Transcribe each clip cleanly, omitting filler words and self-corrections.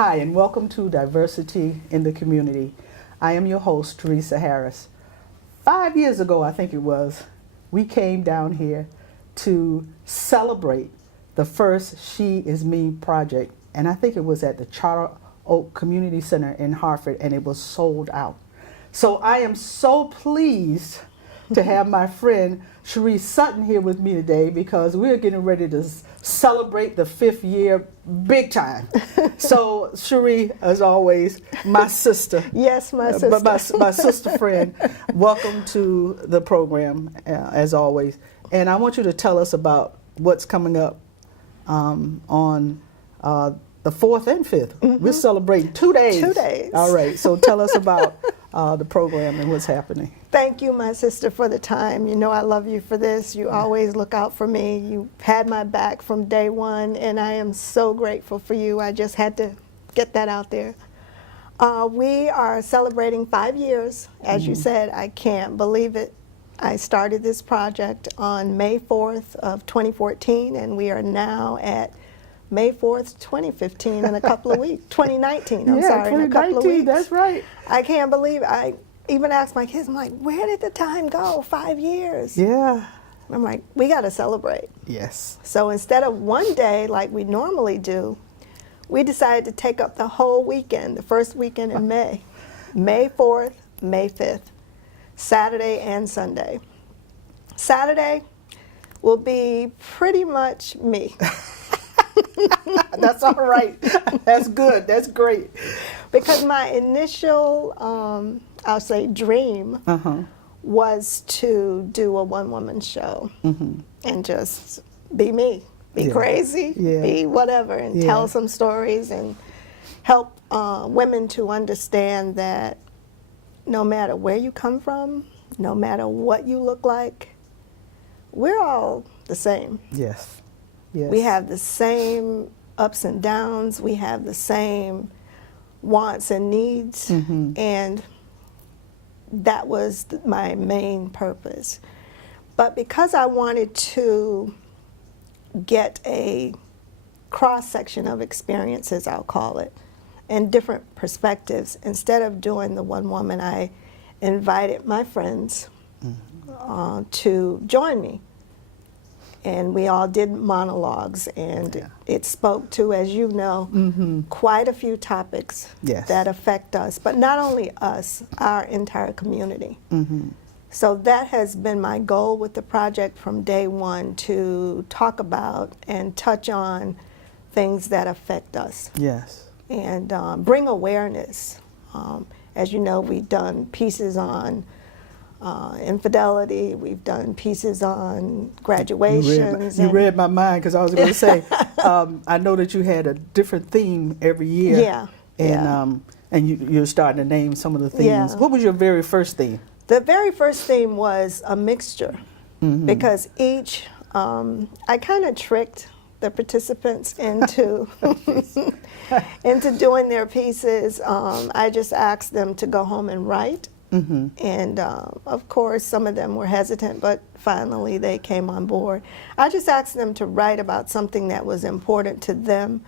Hi, and welcome to Diversity in the Community. I am your host, Teresa Harris. 5 years ago, I think it was, we came down here to celebrate the first She Is Me project, and I think it was at the Charter Oak Community Center in Hartford, and it was sold out. So I am so pleased to have my friend Sherree Sutton here with me today because we're getting ready to celebrate the 5th year big time. So Sherree, as always, my sister. Yes, my sister. My sister friend, welcome to the program, as always. And I want you to tell us about what's coming up on the 4th and 5th. Mm-hmm. We're celebrating 2 days. 2 days. All right, so tell us about the program and what's happening. Thank you, my sister, for the time. You know I love you for this. You always look out for me. You had my back from day one, and I am so grateful for you. I just had to get that out there. We are celebrating 5 years. As you said, I can't believe it. I started this project on May 4th of 2014, and we are now at May 4th, 2015, in a couple of weeks. 2019, I'm sorry, in a couple of weeks. That's right. I can't believe it. I even asked my kids, I'm like, where did the time go? 5 years. Yeah. I'm like, we got to celebrate. Yes. So instead of one day like we normally do, we decided to take up the whole weekend, the first weekend in May. May 4th, May 5th, Saturday and Sunday. Saturday will be pretty much me. That's all right. That's good. That's great. Because my initial, I'll say, dream was to do a one-woman show and just be me, be crazy, be whatever, and tell some stories and help women to understand that no matter where you come from, no matter what you look like, we're all the same. Yes. Yes. We have the same ups and downs. We have the same wants and needs. And that was my main purpose. But because I wanted to get a cross-section of experiences, I'll call it, and different perspectives, instead of doing the one woman, I invited my friends to join me. And we all did monologues, and it spoke to, as you know, quite a few topics that affect us, but not only us, our entire community. So that has been my goal with the project from day one, to talk about and touch on things that affect us. Yes. And bring awareness. As you know, we've done pieces on infidelity. We've done pieces on graduations. You read my mind, because I was going to say, I know that you had a different theme every year. Yeah. And you're starting to name some of the themes. Yeah. What was your very first theme? The very first theme was a mixture, because each, I kind of tricked the participants into into doing their pieces. I just asked them to go home and write. And of course, some of them were hesitant, but finally they came on board. I just asked them to write about something that was important to them,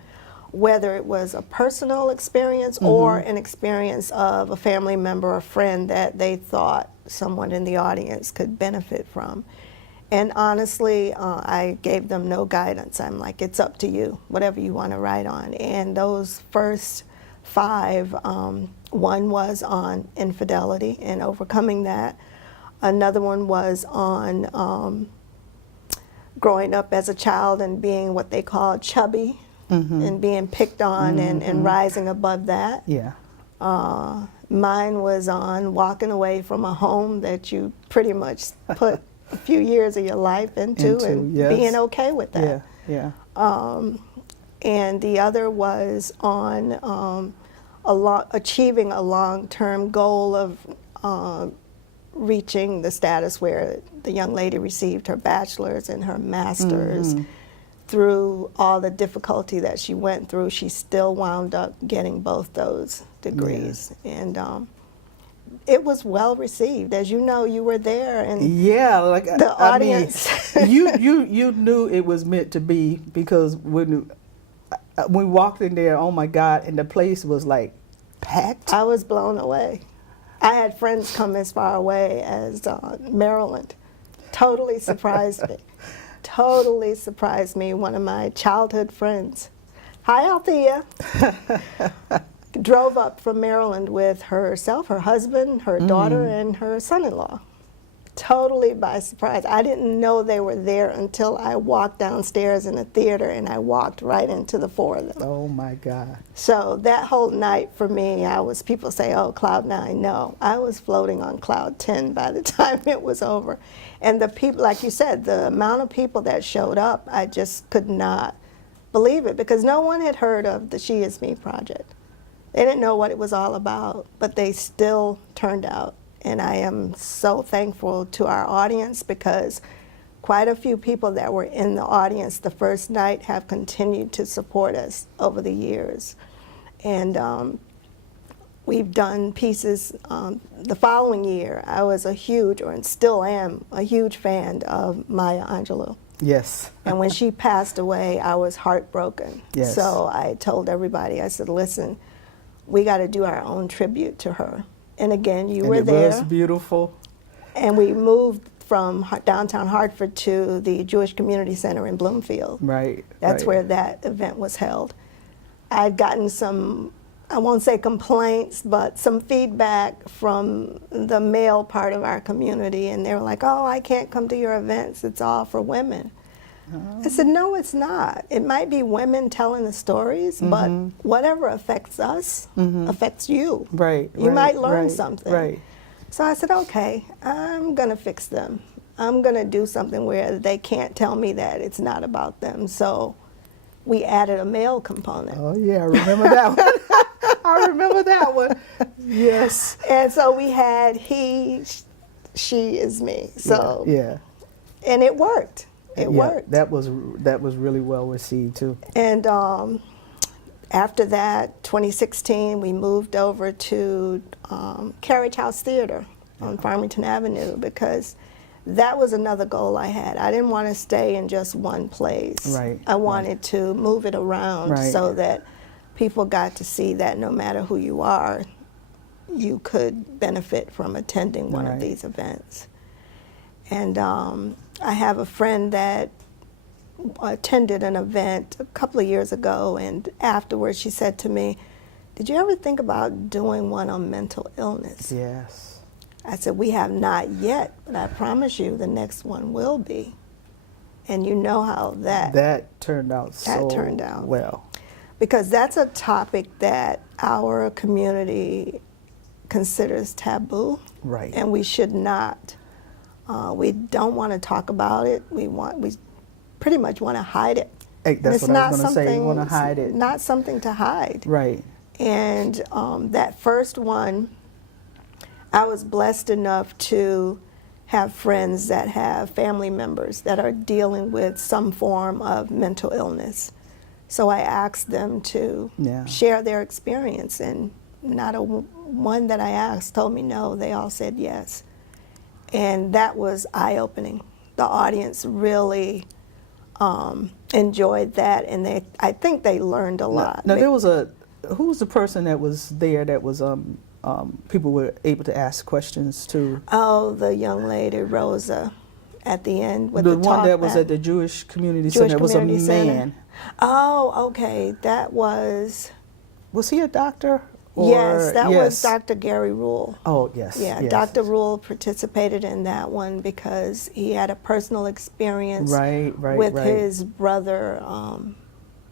whether it was a personal experience or an experience of a family member or friend that they thought someone in the audience could benefit from. And honestly, I gave them no guidance. I'm like, it's up to you, whatever you want to write on. And those first 5, one was on infidelity and overcoming that. Another one was on growing up as a child and being what they call chubby and being picked on and rising above that. Yeah. Mine was on walking away from a home that you pretty much put a few years of your life into and being okay with that. Yeah. And the other was on achieving a long-term goal of reaching the status where the young lady received her bachelor's and her master's. Through all the difficulty that she went through, she still wound up getting both those degrees. And it was well received. As you know, you were there, and like the audience. I mean, you knew it was meant to be, because when we walked in there, oh my God, and the place was like packed. I was blown away. I had friends come as far away as Maryland. Totally surprised me. Totally surprised me. One of my childhood friends, hi Althea, drove up from Maryland with herself, her husband, her daughter, and her son-in-law. Totally by surprise. I didn't know they were there until I walked downstairs in the theater and I walked right into the four of them. Oh my God. So that whole night for me, people say, oh, cloud 9. No, I was floating on cloud 10 by the time it was over. And the people, like you said, the amount of people that showed up, I just could not believe it, because no one had heard of the She Is Me project. They didn't know what it was all about, but they still turned out. And I am so thankful to our audience, because quite a few people that were in the audience the first night have continued to support us over the years. And we've done pieces the following year. I was a huge, or still am, a huge fan of Maya Angelou. Yes. And when she passed away, I was heartbroken. Yes. So I told everybody, I said, listen, we got to do our own tribute to her. And again, you were there. It was beautiful. And we moved from downtown Hartford to the Jewish Community Center in Bloomfield. Right. That's right. where that event was held. I'd gotten some, I won't say complaints, but some feedback from the male part of our community. And they were like, oh, I can't come to your events. It's all for women. I said, no, it's not. It might be women telling the stories, but whatever affects us affects you. Right. You might learn something. Right. So I said, okay, I'm going to fix them. I'm going to do something where they can't tell me that it's not about them. So we added a male component. Oh, yeah, I remember that one. I remember that one. Yes. And so we had he, she is me. So yeah. And it worked. It worked. That was really well received too. And after that, 2016, we moved over to Carriage House Theater on Farmington Avenue, because that was another goal I had. I didn't want to stay in just one place. Right. I wanted to move it around so that people got to see that no matter who you are, you could benefit from attending one of these events. And I have a friend that attended an event a couple of years ago, and afterwards she said to me, did you ever think about doing one on mental illness? Yes. I said, we have not yet, but I promise you the next one will be. And you know how that turned out well. Because that's a topic that our community considers taboo. Right. And we should not. We don't want to talk about it. We pretty much want to hide it. That's what I was going to say. You want to hide it. Not something to hide. Right. And that first one, I was blessed enough to have friends that have family members that are dealing with some form of mental illness. So I asked them to share their experience, and not one that I asked told me no. They all said yes. And that was eye-opening. The audience really enjoyed that, and I think they learned a lot. Now there was who was the person that was there that was people were able to ask questions to? Oh, the young lady Rosa, at the end with the one that was at the Jewish Community Center was a man. Oh, okay, that was. Was he a doctor? Yes, that was Dr. Gary Rule. Oh, yes. Yeah, yes. Dr. Rule participated in that one because he had a personal experience with his brother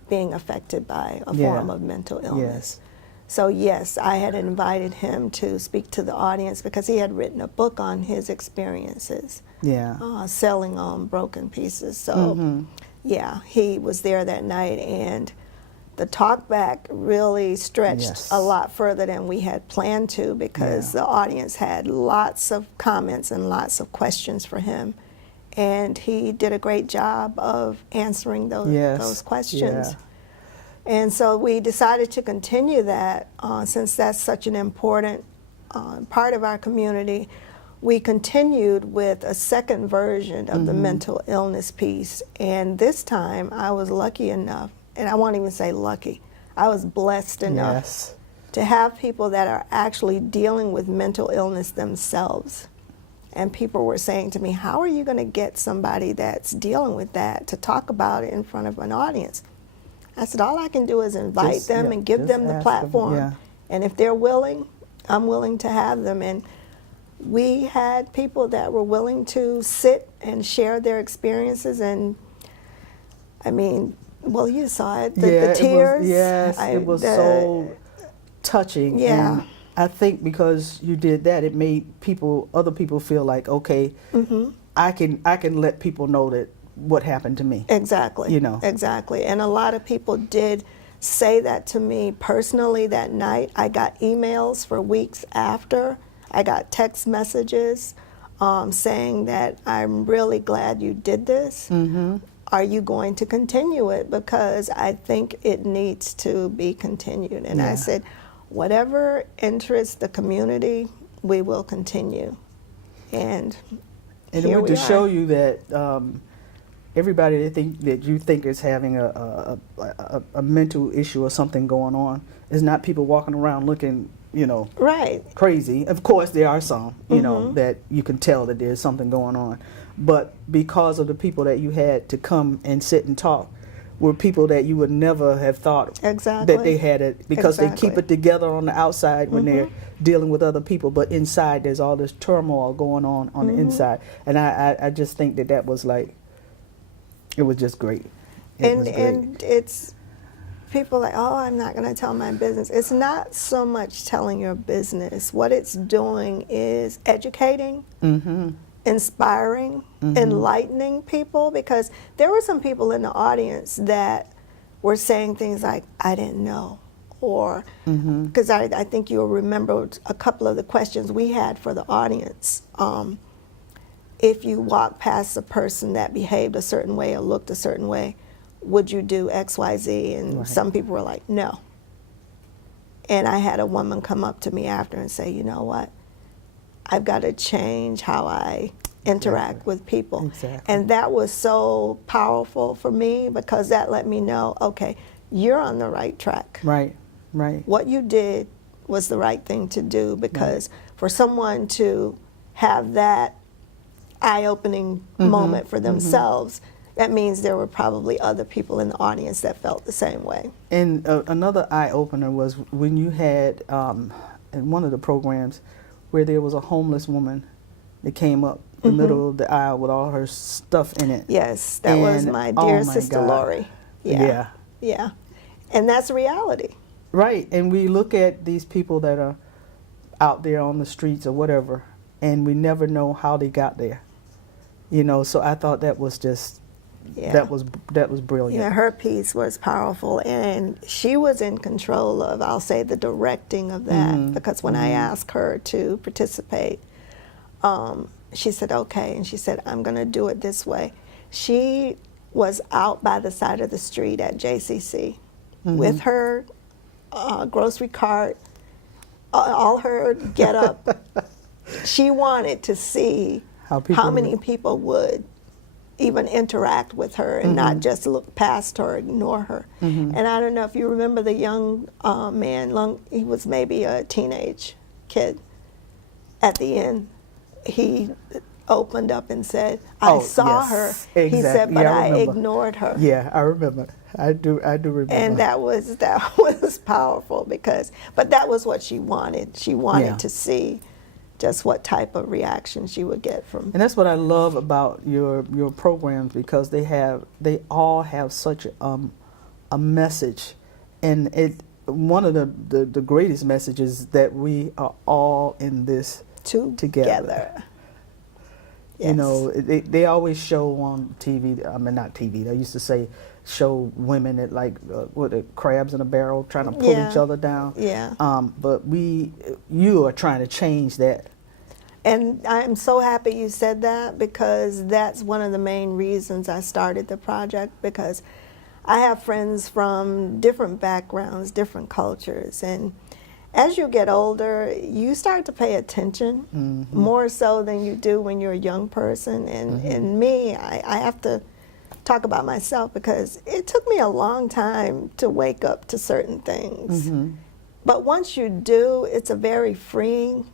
being affected by a form of mental illness. Yes. So yes, I had invited him to speak to the audience because he had written a book on his experiences. Yeah. Selling on broken pieces. So yeah, he was there that night, and the talkback really stretched a lot further than we had planned to, because the audience had lots of comments and lots of questions for him. And he did a great job of answering those questions. And so we decided to continue that since that's such an important part of our community. We continued with a second version of the mental illness piece. And this time I was lucky enough, and I won't even say lucky, I was blessed enough Yes. to have people that are actually dealing with mental illness themselves. And people were saying to me, how are you going to get somebody that's dealing with that to talk about it in front of an audience? I said, all I can do is invite Just, them yeah, and give just them the ask them, platform. yeah. And if they're willing, I'm willing to have them. And we had people that were willing to sit and share their experiences. And I mean, well, you saw it, the tears. It was so touching. Yeah. And I think because you did that, it made other people feel like, okay, I can let people know that what happened to me. Exactly. You know. Exactly. And a lot of people did say that to me personally that night. I got emails for weeks after. I got text messages saying that I'm really glad you did this. Are you going to continue it? Because I think it needs to be continued. And I said, whatever interests the community, we will continue. And it here went we to are. show you that everybody that you think is having a mental issue or something going on is not people walking around looking, Right. crazy. Of course, there are some, that you can tell that there's something going on. But because of the people that you had to come and sit and talk, were people that you would never have thought Exactly. that they had it, because they keep Exactly. it together on the outside when they're dealing with other people, but inside there's all this turmoil going on the inside. And I just think that was like, it was just great. It was great. And it's people like, oh, I'm not going to tell my business. It's not so much telling your business. What it's doing is educating, inspiring, enlightening people, because there were some people in the audience that were saying things like, I didn't know, or because I think you'll remember a couple of the questions we had for the audience. If you walk past a person that behaved a certain way or looked a certain way, would you do X, Y, Z? And some people were like, no. And I had a woman come up to me after and say, you know what? I've got to change how I interact with people. Exactly. And that was so powerful for me, because that let me know, okay, you're on the right track. Right, right. What you did was the right thing to do, because for someone to have that eye-opening moment for themselves, that means there were probably other people in the audience that felt the same way. And another eye-opener was when you had, in one of the programs, where there was a homeless woman that came up the middle of the aisle with all her stuff in it. Yes, that was my dear sister God. Lori. Yeah. And that's reality. Right, and we look at these people that are out there on the streets or whatever, and we never know how they got there. So I thought that was just, that was brilliant. Yeah, her piece was powerful, and she was in control of, I'll say, the directing of that, because when I asked her to participate, she said, okay, and she said, I'm going to do it this way. She was out by the side of the street at JCC with her grocery cart, all her get up. She wanted to see how many people would even interact with her and not just look past her, ignore her. And I don't know if you remember the young man, he was maybe a teenage kid. At the end, he opened up and said, I saw her. Exactly. He said, but I ignored her. Yeah, I remember. I do remember. And that was powerful, but that was what she wanted. She wanted to see just what type of reaction she would get from. And that's what I love about your programs, because they all have such a message, and one of the greatest messages that we are all in this together. Yes. They always show on TV. I mean, not TV. They used to show women that with the crabs in a barrel trying to pull each other down. Yeah. But you are trying to change that. And I'm so happy you said that, because that's one of the main reasons I started the project, because I have friends from different backgrounds, different cultures, and as you get older, you start to pay attention more so than you do when you're a young person. And me, I have to talk about myself because it took me a long time to wake up to certain things. But once you do, it's a very freeing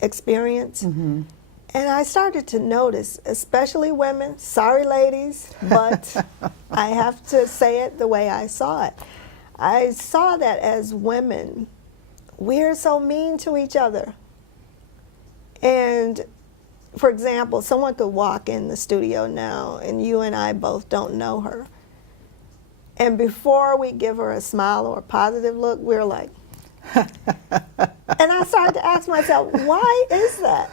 experience. And I started to notice, especially women, sorry ladies, but I have to say it the way I saw it. I saw that as women, we're so mean to each other. And for example, someone could walk in the studio now and you and I both don't know her. And before we give her a smile or a positive look, we're like, and I started to ask myself, why is that?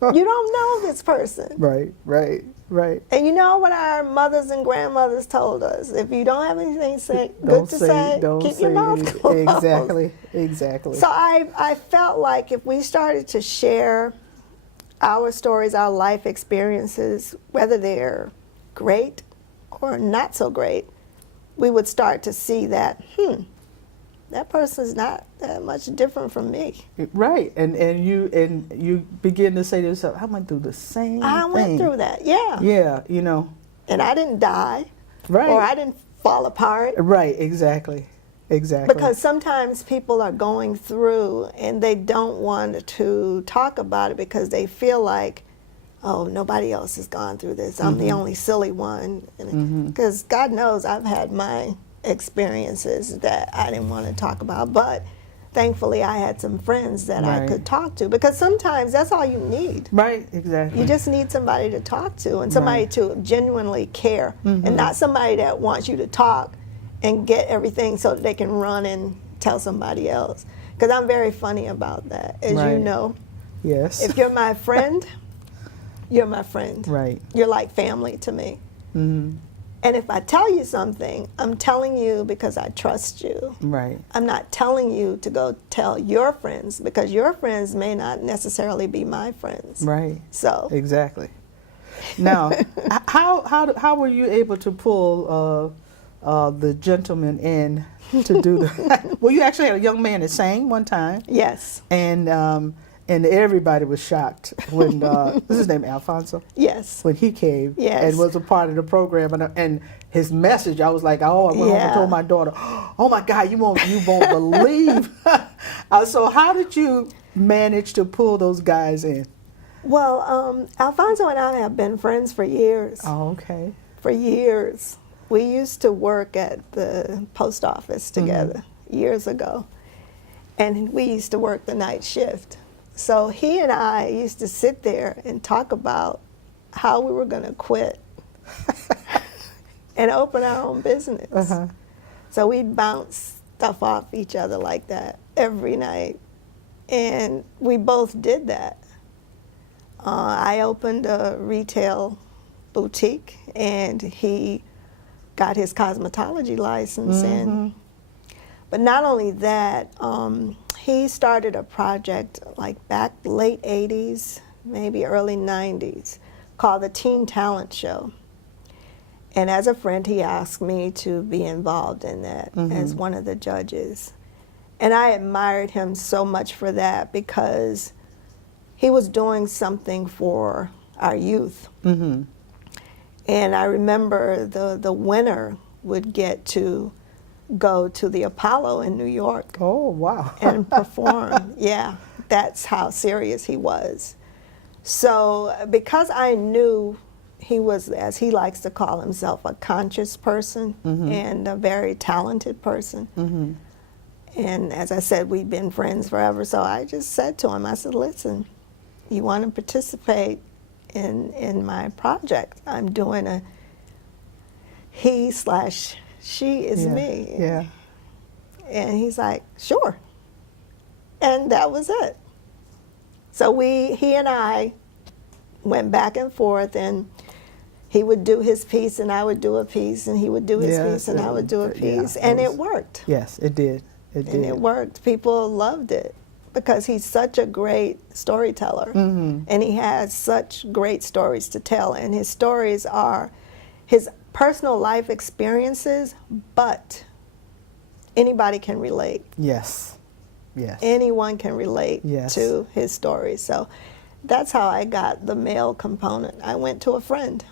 You don't know this person. Right, right, right. And you know what our mothers and grandmothers told us? If you don't have anything good to say, keep your mouth closed. Exactly, exactly. So I felt like if we started to share our stories, our life experiences, whether they're great or not so great, we would start to see that, that person's not that much different from me. Right, and you begin to say to yourself, I went through the same thing. I went through that, yeah. Yeah, you know. And I didn't die. Right. Or I didn't fall apart. Right, exactly. Exactly. Because sometimes people are going through and they don't want to talk about it because they feel like, oh, nobody else has gone through this. I'm the only silly one. Because God knows I've had my experiences that I didn't want to talk about. But thankfully I had some friends that I could talk to. Because sometimes that's all you need. Right, exactly. You just need somebody to talk to and somebody to genuinely care. And not somebody that wants you to talk and get everything so that they can run and tell somebody else. Because I'm very funny about that, as you know. Yes. If you're my friend, you're my friend. Right. You're like family to me. And if I tell you something, I'm telling you because I trust you. Right. I'm not telling you to go tell your friends because your friends may not necessarily be my friends. Right. So. Exactly. Now, how were you able to pull the gentleman in to do the? Well, you actually had a young man that sang one time. Yes. And everybody was shocked when this is his name Alfonso. Yes. When he came and was a part of the program and his message, I was like, oh, I went home and told my daughter, oh my God, you won't believe. So how did you manage to pull those guys in? Well, Alfonso and I have been friends for years. Oh, okay. For years. We used to work at the post office together years ago. And we used to work the night shift. So he and I used to sit there and talk about how we were going to quit and open our own business. So we'd bounce stuff off each other like that every night. And we both did that. I opened a retail boutique and he got his cosmetology license in. But not only that, he started a project like back late 80s, maybe early 90s, called the Teen Talent Show. And as a friend, he asked me to be involved in that as one of the judges. And I admired him so much for that because he was doing something for our youth. And I remember the winner would get to go to the Apollo in New York. Oh, wow. And perform. Yeah, that's how serious he was. So because I knew he was, as he likes to call himself, a conscious person and a very talented person. And as I said, we've been friends forever. So I just said to him, I said, listen, you want to participate in my project? I'm doing a he/she is me. Yeah. And he's like, sure. And that was it. So he and I went back and forth, and he would do his piece and I would do a piece, and he would do his piece and I would do a piece. And it worked. Yes, it did. It did. And it worked. People loved it because he's such a great storyteller. And he has such great stories to tell. And his stories are his personal life experiences, but anybody can relate. Yes. Yes. Anyone can relate Yes. to his stories. So that's how I got the male component. I went to a friend.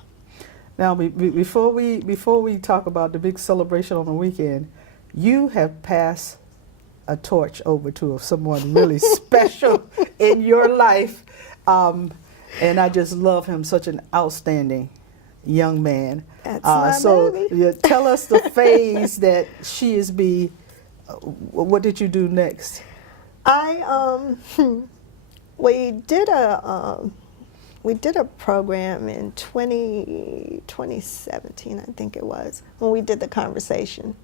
Now, before we talk about the big celebration on the weekend, you have passed a torch over to someone really special in your life, and I just love him. Such an outstanding young man. That's my so baby. Yeah, tell us the phase that she is be. What did you do next? We did a program in 2017, I think it was, when we did the conversation.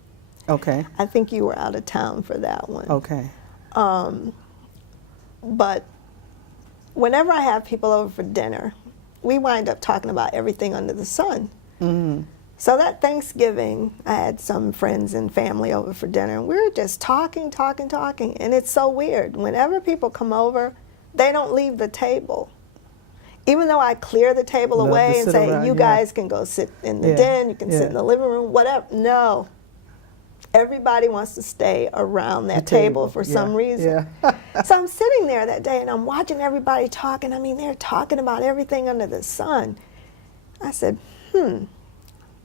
Okay. I think you were out of town for that one. Okay. But whenever I have people over for dinner, we wind up talking about everything under the sun. Mm-hmm. So that Thanksgiving, I had some friends and family over for dinner, and we were just talking. And it's so weird. Whenever people come over, they don't leave the table. Even though I clear the table Love away to and sit say, around, you yeah. guys can go sit in the Yeah, den, you can sit yeah. in the living room, whatever. No. Everybody wants to stay around that The table for yeah, some reason. Yeah. So I'm sitting there that day and I'm watching everybody talking. I mean, they're talking about everything under the sun. I said,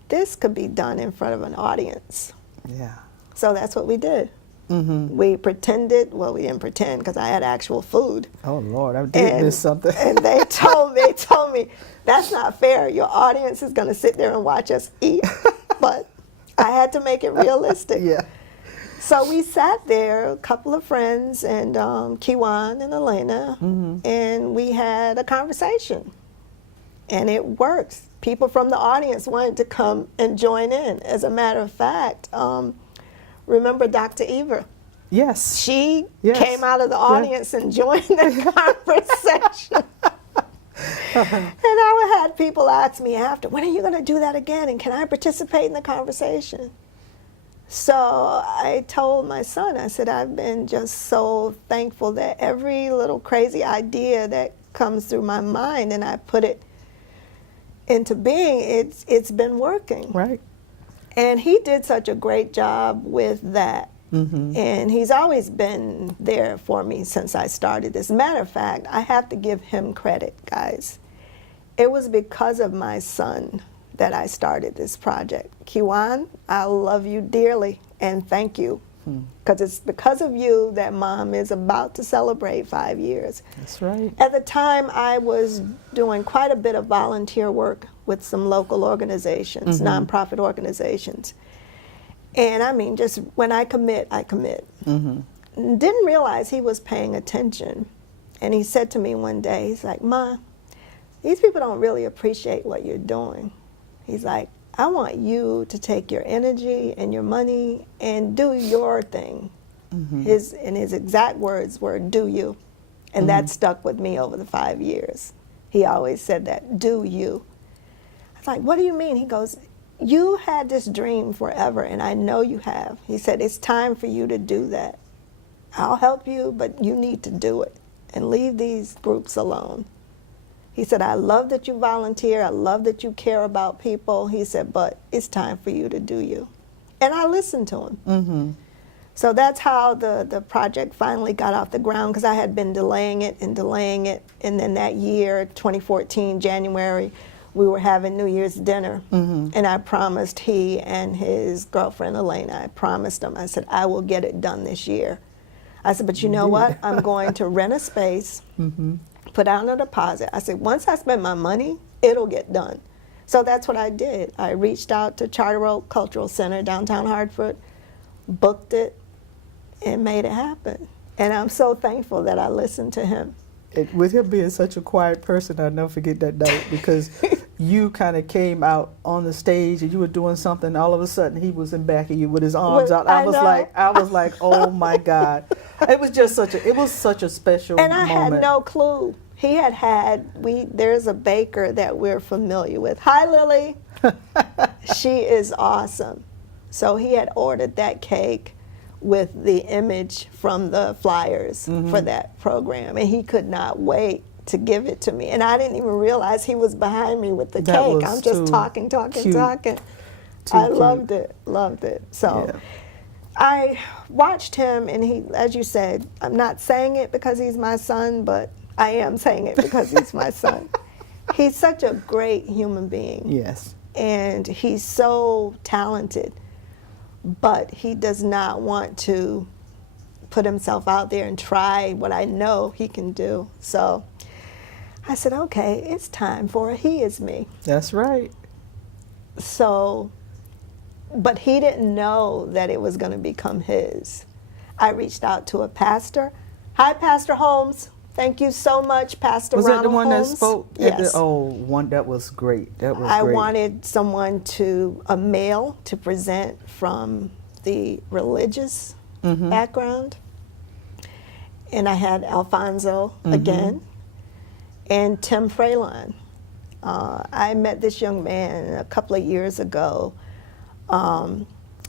this could be done in front of an audience. Yeah. So that's what we did. Mm-hmm. We pretended, well, we didn't pretend because I had actual food. Oh Lord, I did miss something. And they told me, that's not fair. Your audience is going to sit there and watch us eat. But I had to make it realistic. Yeah. So we sat there, a couple of friends, and Kiwan and Elena, and we had a conversation. And it worked. People from the audience wanted to come and join in. As a matter of fact, remember Dr. Eva? Yes. She Yes. came out of the audience and joined the conversation. And I had people ask me after, when are you going to do that again? And can I participate in the conversation? So I told my son, I said, I've been just so thankful that every little crazy idea that comes through my mind and I put it into being, it's been working. Right. And he did such a great job with that. Mm-hmm. And he's always been there for me since I started this. Matter of fact, I have to give him credit, guys. It was because of my son that I started this project. Kiwan, I love you dearly and thank you. Because it's because of you that Mom is about to celebrate 5 years. That's right. At the time, I was doing quite a bit of volunteer work with some local organizations, nonprofit organizations. And I mean, just when I commit, I commit. Didn't realize he was paying attention. And he said to me one day, he's like, Ma, these people don't really appreciate what you're doing. He's like, I want you to take your energy and your money and do your thing. His exact words were, do you. And that stuck with me over the 5 years. He always said that, do you. I was like, what do you mean? He goes, you had this dream forever, and I know you have. He said, it's time for you to do that. I'll help you, but you need to do it and leave these groups alone. He said, I love that you volunteer. I love that you care about people. He said, but it's time for you to do you. And I listened to him. So that's how the project finally got off the ground, because I had been delaying it. And then that year, 2014, January, we were having New Year's dinner. And I promised he and his girlfriend, Elena, I promised them, I said, I will get it done this year. I said, but you know what? I'm going to rent a space, put down a deposit. I said, once I spend my money, it'll get done. So that's what I did. I reached out to Charter Oak Cultural Center, downtown Hartford, booked it, and made it happen. And I'm so thankful that I listened to him. With him being such a quiet person, I'll never forget that night, because you kind of came out on the stage and you were doing something. All of a sudden, he was in back of you with his arms out. I was like, oh my God! It was just such a special and I moment. had no clue. He there's a baker that we're familiar with. Hi, Lily. She is awesome. So he had ordered that cake with the image from the flyers for that program, and he could not wait to give it to me. And I didn't even realize he was behind me with the cake. I'm just talking. Cute. I loved it. So yeah. I watched him, and he, as you said, I'm not saying it because he's my son, but I am saying it because he's my son. He's such a great human being. Yes. and he's so talented, but he does not want to put himself out there and try what I know he can do. So I said, okay, it's time for a He Is Me. That's right. So, but he didn't know that it was going to become his. I reached out to a pastor. Hi, Pastor Holmes. Thank you so much, Pastor Was Ronald that the one Holmes. that spoke? Yes. That was great. That was I great. wanted someone a male to present from the religious background. And I had Alfonso again, and Tim Fralon. I met this young man a couple of years ago.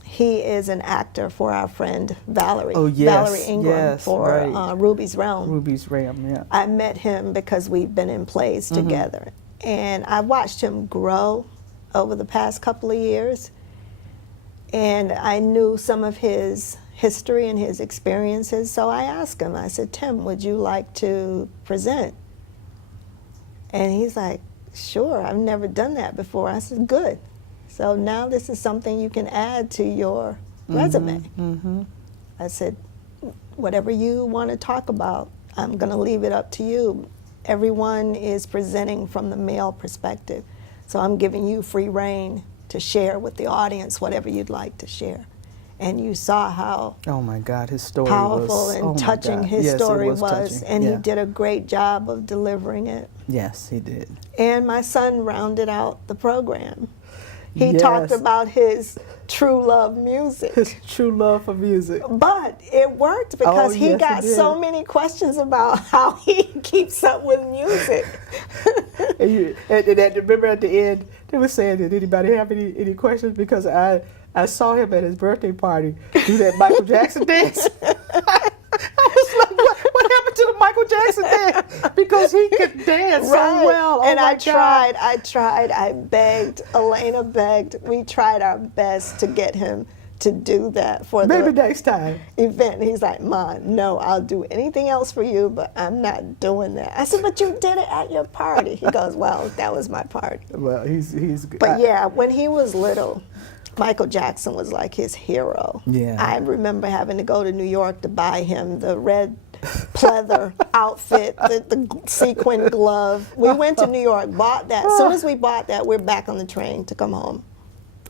He is an actor for our friend Valerie. Oh, yes, Valerie Ingram yes, for right. Ruby's Realm. Ruby's Realm, yeah. I met him because we've been in plays together. And I watched him grow over the past couple of years. And I knew some of his history and his experiences, so I asked him, I said, Tim, would you like to present? And he's like, sure, I've never done that before. I said, good. So now this is something you can add to your resume. I said, whatever you want to talk about, I'm going to leave it up to you. Everyone is presenting from the male perspective, so I'm giving you free rein to share with the audience whatever you'd like to share. And you saw how Oh my God, his story powerful was, and oh my touching God. his Yes, it story was, touching. and Yeah. he did a great job of delivering it. Yes, he did. And my son rounded out the program. He Yes. talked about his true love music. His true love for music. But it worked because he yes, it got did. so many questions about how he keeps up with music. And remember at the end, they were saying, did anybody have any questions? Because I saw him at his birthday party do that Michael Jackson dance. I was like, what happened to the Michael Jackson dance? Because he could dance so well. Oh And my I God. tried, I begged, Elena begged. We tried our best to get him to do that for Maybe the next time. event. He's like, Mom, no, I'll do anything else for you, but I'm not doing that. I said, but you did it at your party. He goes, well, that was my party. Well, he's good. But yeah, when he was little, Michael Jackson was like his hero. Yeah. I remember having to go to New York to buy him the red pleather outfit, the sequin glove. We went to New York, bought that. As soon as we bought that, we're back on the train to come home.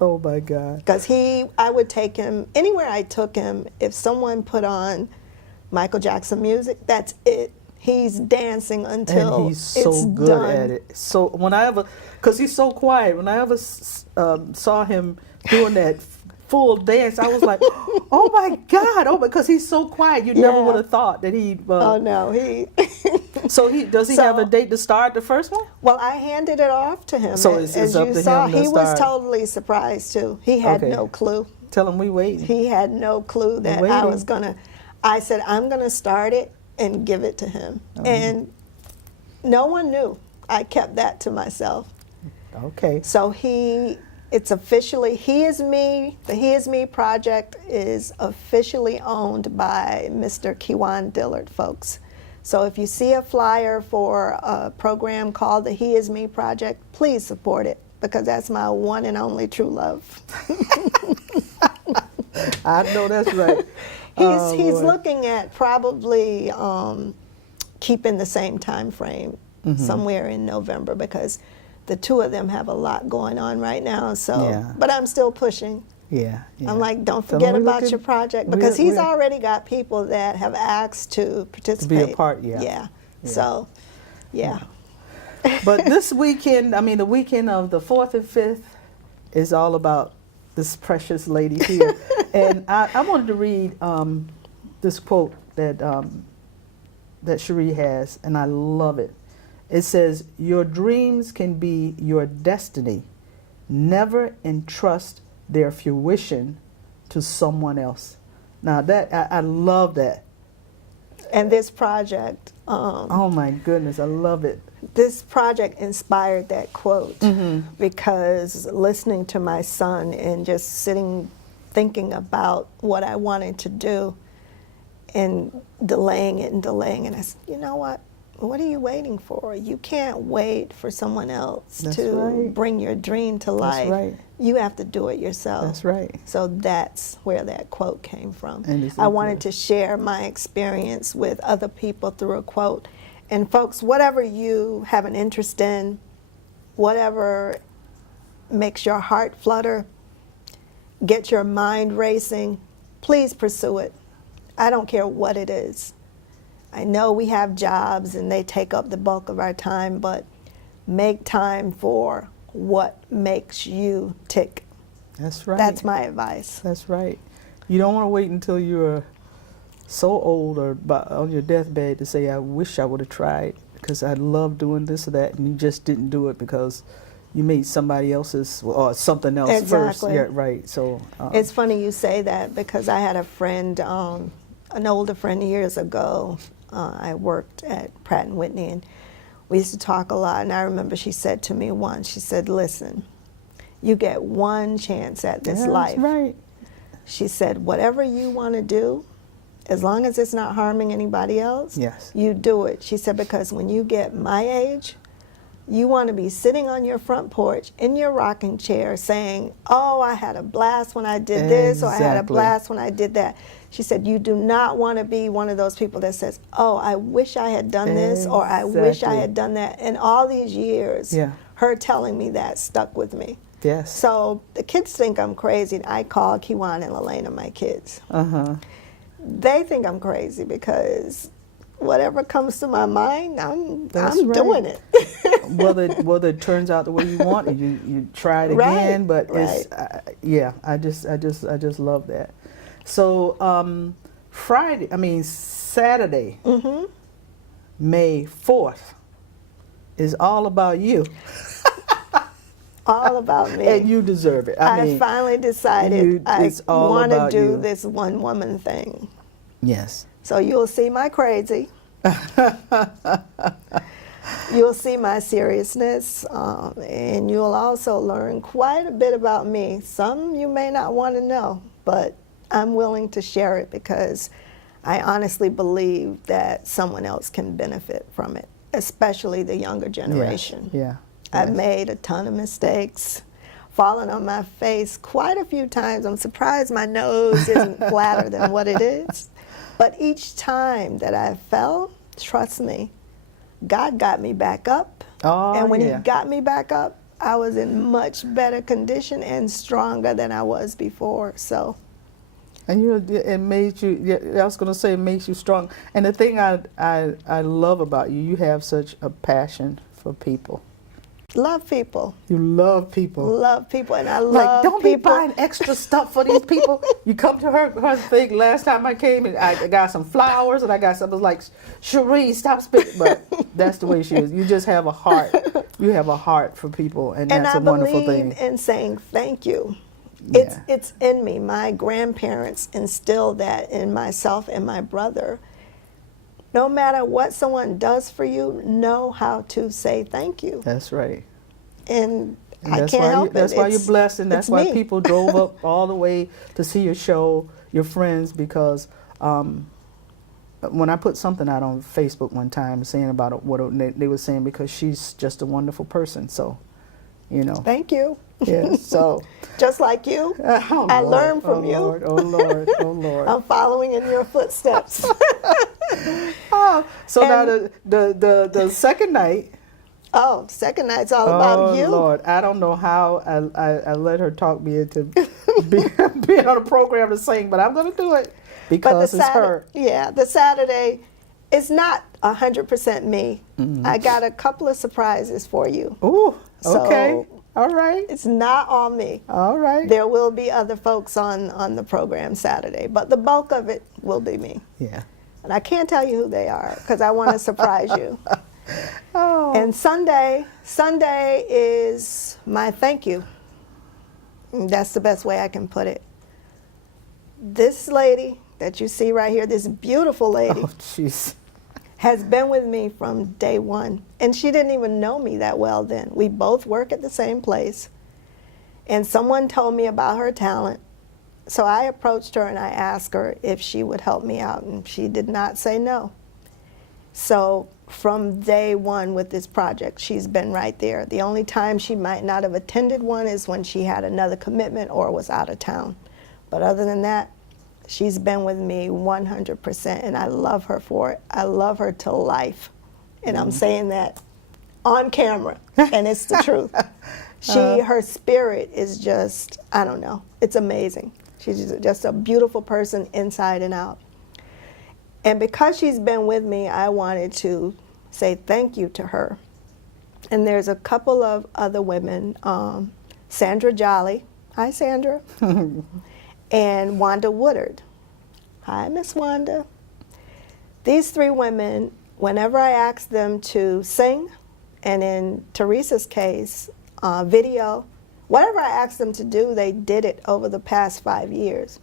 Oh my God. Because I would take him, anywhere I took him, if someone put on Michael Jackson music, that's it. He's dancing until And he's so it's good done. at it. So because he's so quiet, when I ever saw him doing that full dance, I was like, oh my God, because he's so quiet. You never Yeah. would have thought that he'd. Oh no, he. So does he So- have a date to start the first one? Well, I handed it off to him. So it's as up you to saw, him to he was start. totally surprised too. He had Okay. no clue. Tell him we waiting. He had no clue that I waiting. was gonna. I said I'm gonna start it and give it to him, and no one knew. I kept that to myself. Okay. So it's officially He Is Me. The He Is Me project is officially owned by Mr. Kiwan Dillard, folks. So if you see a flyer for a program called the He Is Me project, please support it because that's my one and only true love. I know that's right. He's Lord. looking at probably keeping the same time frame somewhere in November because the two of them have a lot going on right now. So, Yeah. but I'm still pushing. Yeah. I'm like, don't Tell forget him we about looking- your project because he's we're- already got people that have asked to participate. part, yeah. Yeah. Yeah. So, yeah. But this weekend, the weekend of the 4th and 5th is all about this precious lady here. And I wanted to read this quote that Sherree has, and I love it. It says, your dreams can be your destiny. Never entrust their fruition to someone else. Now that I love that. And this project, Oh my goodness, I love it. this project inspired that quote because listening to my son and just sitting thinking about what I wanted to do and delaying it, and I said, you know what? what are you waiting for? You can't wait for someone else That's to right. bring your dream to life. That's right. You have to do it yourself. That's right. So that's where that quote came from. And it's I wanted to share my experience with other people through a quote. And folks, whatever you have an interest in, whatever makes your heart flutter, get your mind racing, please pursue it. I don't care what it is. I know we have jobs and they take up the bulk of our time, but make time for what makes you tick. That's right. That's my advice. That's right. You don't want to wait until you're so old or on your deathbed to say, I wish I would have tried because I love doing this or that, and you just didn't do it because you made somebody else's or something else first. Exactly. Yeah, right. So It's funny you say that because I had a friend, an older friend years ago. I worked at Pratt & Whitney, and we used to talk a lot. And I remember she said to me once, she said, listen, you get one chance at this life. That's right. She said, whatever you want to do, as long as it's not harming anybody else, Yes. you do it. She said, because when you get my age, you want to be sitting on your front porch in your rocking chair saying, oh, I had a blast when I did this, or I had a Exactly. blast when I did that. She said, you do not want to be one of those people that says, oh, I wish I had done this, or I wish I Exactly. had done that. And all these years, Yeah. her telling me that stuck with me. Yes. So the kids think I'm crazy. I call Kiwan and Elena my kids. Uh-huh. They think I'm crazy because whatever comes to my mind, I'm That's doing right. it. whether it turns out the way you want it, you try it Right, again. But right. it's yeah, I just love that. So Saturday, Mm-hmm. May 4th, is all about you, All about me. and you deserve it. I mean, finally decided I it's all want to about do you. this one woman thing. yes, So you'll see my crazy. You'll see my seriousness, and you'll also learn quite a bit about me. Some you may not want to know, but I'm willing to share it because I honestly believe that someone else can benefit from it, especially the younger generation. yeah. I've yes. made a ton of mistakes, fallen on my face quite a few times. I'm surprised my nose isn't flatter than what it is. But each time that I fell, trust me, God got me back up. Oh, and when yeah. He got me back up, I was in much better condition and stronger than I was before. So, And it made you. Yeah, I was going to say, it makes you strong. And the thing I love about you, you have such a passion for people. love people. You love people. Love people, and I Like, love don't people. be buying extra stuff for these people. You come to her thing. Last time I came, and I got some flowers, and I got something like, Sherree, stop spitting. But that's the way she is. You just have a heart. You have a heart for people, and that's a wonderful thing. And I believe in saying thank you. Yeah. It's in me. My grandparents instilled that in myself and my brother. No matter what someone does for you, know how to say thank you. That's right. And I that's can't why help you, that's it. why It's- you're blessed, and that's it's why me. people drove up all the way to see your show, your friends, because when I put something out on Facebook one time saying about what they were saying, because she's just a wonderful person. So, you know. Thank you. Yeah. So. Just like you, Oh, I Lord, learned from oh, you. Lord, oh Lord, oh Lord. I'm following in your footsteps. Oh, so now And- the second night. Oh, second night's all about you. Lord, I don't know how I let her talk me into being on a program to sing, but I'm going to do it because it's her. Yeah, the Saturday is not 100% me. I got a couple of surprises for you. Ooh, okay. So- All right. It's not all me. All right. There will be other folks on the program Saturday, but the bulk of it will be me. Yeah. And I can't tell you who they are because I want to surprise you. Oh. And Sunday is my thank you. And that's the best way I can put it. This lady that you see right here, this beautiful lady, Oh, jeez. has been with me from day one. And she didn't even know me that well then. We both work at the same place. And someone told me about her talent. So I approached her and I asked her if she would help me out. And she did not say no. So from day one with this project, she's been right there. The only time she might not have attended one is when she had another commitment or was out of town. But other than that, she's been with me 100%, and I love her for it. I love her to life. And I'm saying that on camera, and it's the truth. Her spirit is just, I don't know, it's amazing. She's just a beautiful person inside and out. And because she's been with me, I wanted to say thank you to her. And there's a couple of other women, Sandra Jolly, hi Sandra, and Wanda Woodard. Hi, Miss Wanda. These three women, whenever I asked them to sing, and in Teresa's case, video, whatever I asked them to do, they did it over the past 5 years.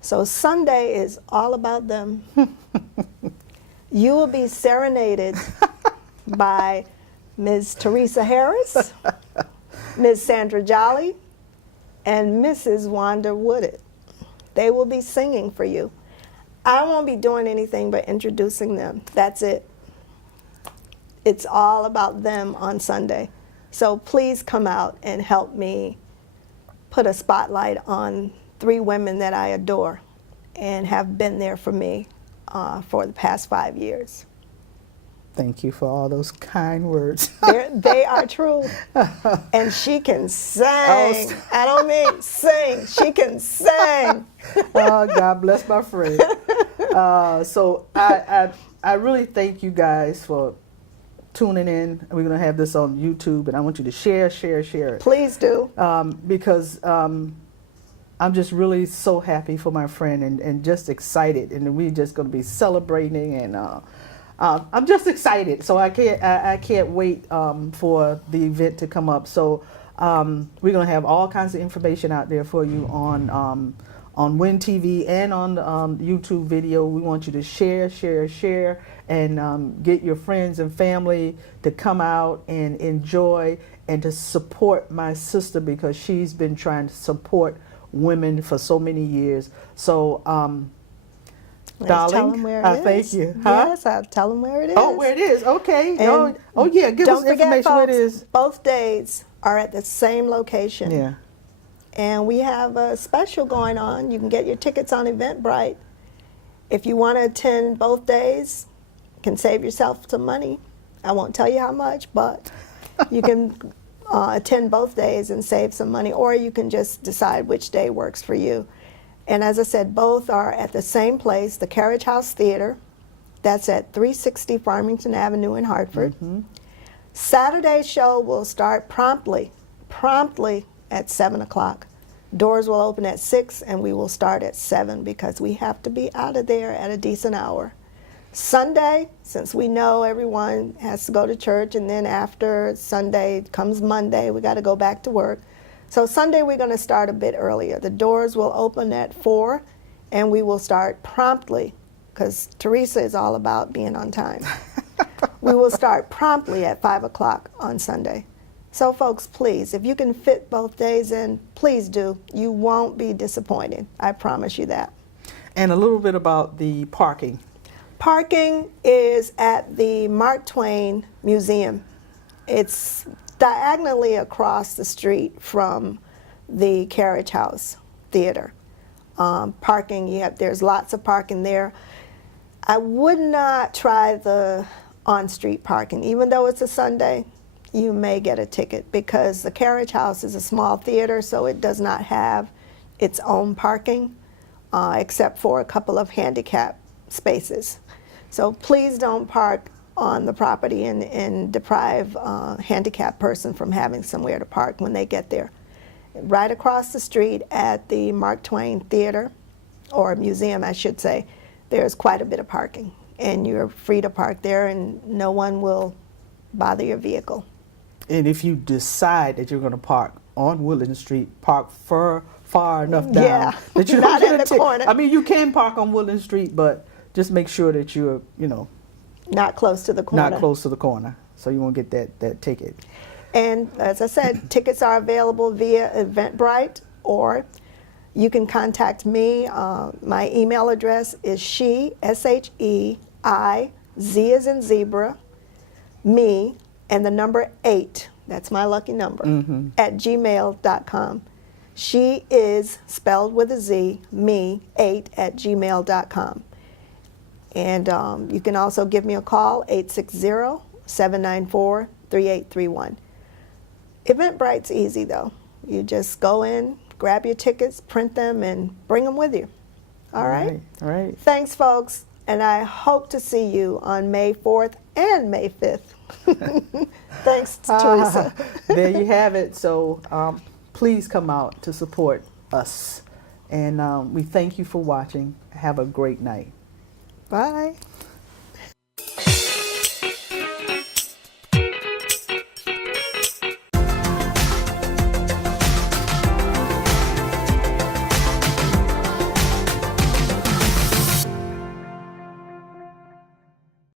So Sunday is all about them. You will be serenaded by Ms. Teresa Harris, Ms. Sandra Jolly, and Mrs. Wanda Woodard. They will be singing for you. I won't be doing anything but introducing them. That's it. It's all about them on Sunday. So please come out and help me put a spotlight on three women that I adore and have been there for me for the past 5 years. Thank you for all those kind words. They are true. And she can sing. I don't mean sing. She can sing. Oh, God bless my friend. So I really thank you guys for tuning in. We're going to have this on YouTube, and I want you to share it. Please do. Because I'm just really so happy for my friend and just excited. And we're just going to be celebrating, and I'm just excited. So I can't wait for the event to come up. So we're going to have all kinds of information out there for you on Win TV and on YouTube video. We want you to share, and get your friends and family to come out and enjoy and to support my sister, because she's been trying to support women for so many years. So, darling, tell them where it is. Thank you. Huh? Yes, I'll tell them where it is. Oh, where it is. Okay. And Oh, yeah. Give us don't forget, information folks, where it is. both days are at the same location. Yeah. And we have a special going on. You can get your tickets on Eventbrite. If you want to attend both days, you can save yourself some money. I won't tell you how much, but you can attend both days and save some money, or you can just decide which day works for you. And as I said, both are at the same place, the Carriage House Theater. That's at 360 Farmington Avenue in Hartford. Mm-hmm. Saturday's show will start promptly at 7 o'clock. Doors will open at 6, and we will start at 7 because we have to be out of there at a decent hour. Sunday, since we know everyone has to go to church, and then after Sunday comes Monday, we got to go back to work. So Sunday we're going to start a bit earlier. The doors will open at 4, and we will start promptly, because Teresa is all about being on time. We will start promptly at 5 o'clock on Sunday. So folks, please, if you can fit both days in, please do. You won't be disappointed. I promise you that. And a little bit about the parking. Parking is at the Mark Twain Museum. It's diagonally across the street from the Carriage House Theater. Parking, there's lots of parking there. I would not try the on-street parking. Even though it's a Sunday, you may get a ticket, because the Carriage House is a small theater, so it does not have its own parking, except for a couple of handicap spaces. So please don't park on the property and deprive a handicapped person from having somewhere to park when they get there. Right across the street at the Mark Twain Theater, or museum I should say, there's quite a bit of parking, and you're free to park there, and no one will bother your vehicle. And if you decide that you're going to park on Woodland Street, park far enough down that you don't not get at the corner. I mean, you can park on Woodland Street, but just make sure that you're, not close to the corner. not close to the corner, so you won't get that ticket. And as I said, tickets are available via Eventbrite, or you can contact me. My email address is SHEI Z as in zebra, me, and the number 8, that's my lucky number, at gmail.com. She is spelled with a Z, me, 8 at gmail.com. And you can also give me a call, 860-794-3831. Eventbrite's easy though. You just go in, grab your tickets, print them, and bring them with you. All right? All right. Thanks, folks. And I hope to see you on May 4th and May 5th. Thanks, Teresa. There you have it. So please come out to support us. And we thank you for watching. Have a great night. Bye.